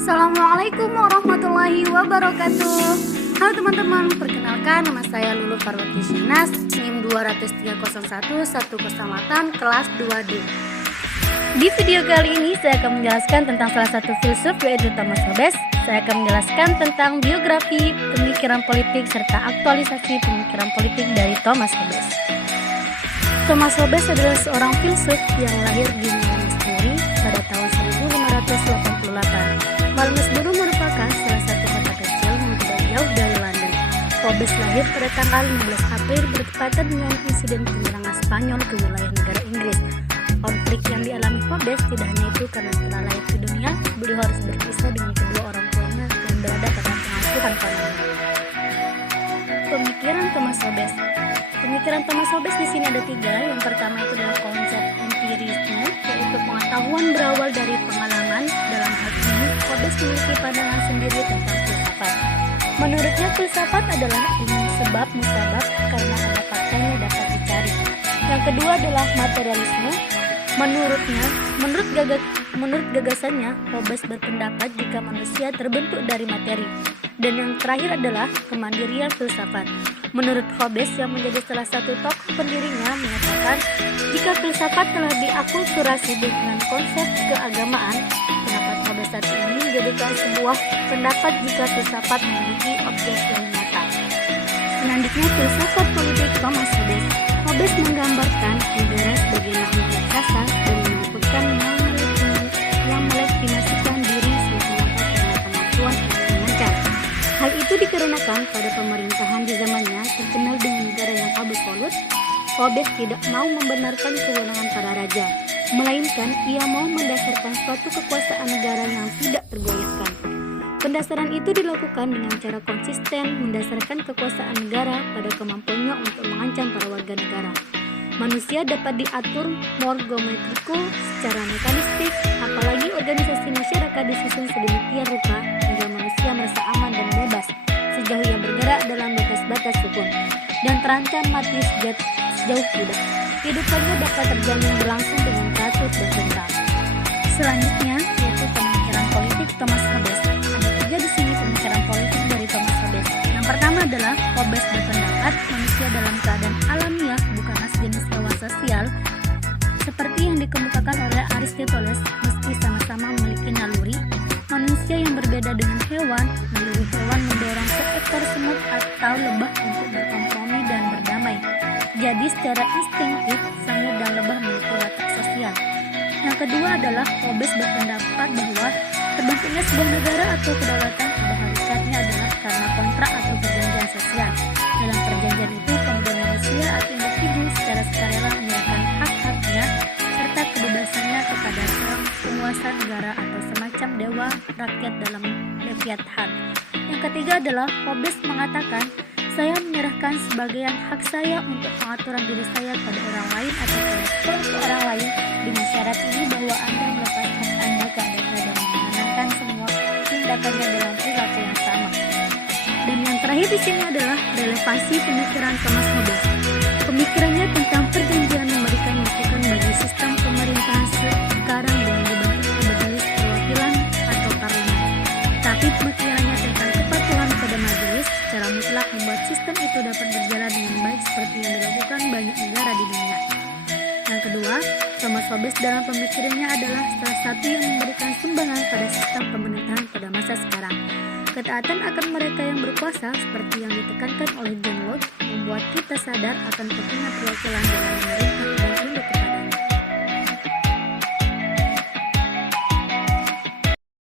Assalamualaikum warahmatullahi wabarakatuh. Halo teman-teman, perkenalkan nama saya Lulu Parwati Shinas, NIM 20301 kelas 2D. Di video kali ini saya akan menjelaskan tentang salah satu filsuf yaitu Thomas Hobbes. Saya akan menjelaskan tentang biografi, pemikiran politik serta aktualisasi pemikiran politik dari Thomas Hobbes. Thomas Hobbes adalah seorang filsuf yang lahir di Malmesbury pada tahun 1588. Malmesbury merupakan salah satu kota kecil yang tidak jauh dari London. Hobbes lahir pada tanggal 15 April bertepatan dengan insiden penyerangan Spanyol ke wilayah negara Inggris. Konflik yang dialami Hobbes tidak hanya itu karena setelah lahir ke dunia, beliau harus berpisah dengan kedua orang tuanya yang berada pada pengasuhan pamannya. Pemikiran Thomas Hobbes. Pemikiran Thomas Hobbes di sini ada tiga. Yang pertama itu adalah konsep empirisme, yaitu pengetahuan berawal dari pengalaman. Dalam hal ini, Hobbes memiliki pandangan sendiri tentang filsafat. Menurutnya, filsafat adalah ilmu sebab musabab karena ada faktanya dapat dicari. Yang kedua adalah materialisme. Menurut gagasannya, Hobbes berpendapat jika manusia terbentuk dari materi. Dan yang terakhir adalah kemandirian filsafat. Menurut Hobbes yang menjadi salah satu tokoh pendirinya menyatakan jika filsafat telah diakulturasi dengan konsep keagamaan, pendapat Hobbes saat ini menjadikan sebuah pendapat jika filsafat memiliki objek yang nyata. Selanjutnya, filsafat politik Thomas Hobbes. Hobbes menggambarkan negara sebagai negeri raksasa dan menyebutkan yang melegitimasikan diri semata-mata karena kemampuan untuk mengancam. Hal itu dikarenakan pada pemerintahan di zamannya terkenal dengan negara yang absolut. Hobbes tidak mau membenarkan kewenangan para raja, melainkan ia mau mendasarkan suatu kekuasaan negara yang tidak tergoyahkan. Pendasaran itu dilakukan dengan cara konsisten mendasarkan kekuasaan negara pada kemampuannya untuk mengancam para warga negara. Manusia dapat diatur morgometrikul secara mekanistik, apalagi organisasi masyarakat disusun sedemikian rupa hingga manusia merasa aman dan bebas sejauh ia bergerak dalam batas-batas hukum dan terancam mati sejauh tidak. Kehidupannya dapat terjamin berlangsung dengan teratur dan tentram. Selanjutnya yaitu pemikiran politik Thomas Hobbes. Ada tiga di sini pemikiran politik dari Thomas Hobbes. Yang pertama adalah Hobbes berpendapat manusia dalam keadaan alamiah bukanlah sejenis hewan sosial seperti yang dikemukakan oleh Aristoteles. Meski sama-sama memiliki naluri, manusia yang berbeda dengan hewan, naluri hewan mendorong seekor semut atau lebah untuk berkompromi dan berdamai. Jadi secara instinktif, semut dan lebah memiliki watak sosial. Yang kedua adalah Hobbes berpendapat bahwa terbentuknya sebuah negara atau kedaulatan pada hakikatnya adalah karena kontrak atau perjanjian sosial. Dalam perjanjian itu, kemudian manusia atau individu secara sukarela menyerahkan hak-haknya serta kebebasannya kepada seorang penguasa negara atau semacam dewa rakyat dalam Leviathan. Yang ketiga adalah Hobbes mengatakan, saya menyerahkan sebagian hak saya untuk pengaturan diri saya pada orang lain atau pada sekelompok orang lain dengan syarat ini bahwa Anda melepas hak Anda keadaan dan menyenangkan semua tindakannya dalam perilaku yang sama. Dan yang terakhir di sini adalah relevansi pemikiran Thomas Hobbes. Pemikirannya tentang perjanjian memberikan masukan bagi sistem pemerintahan sekarang dengan dibentuk majelis perwakilan atau parlemen. Tapi pemikirannya tentang kepatuhan pada majelis secara mutlak membuat sistem itu dapat berjalan dengan baik seperti yang dilakukan banyak negara di dunia. Yang kedua, Thomas Hobbes dalam pemikirannya adalah salah satu yang memberikan sumbangan pada sistem pemerintahan pada masa sekarang. Ketaatan akan mereka yang berkuasa seperti yang ditekankan oleh John Locke membuat kita sadar akan pentingnya perwakilan dalam memerintah dan tunduk kepada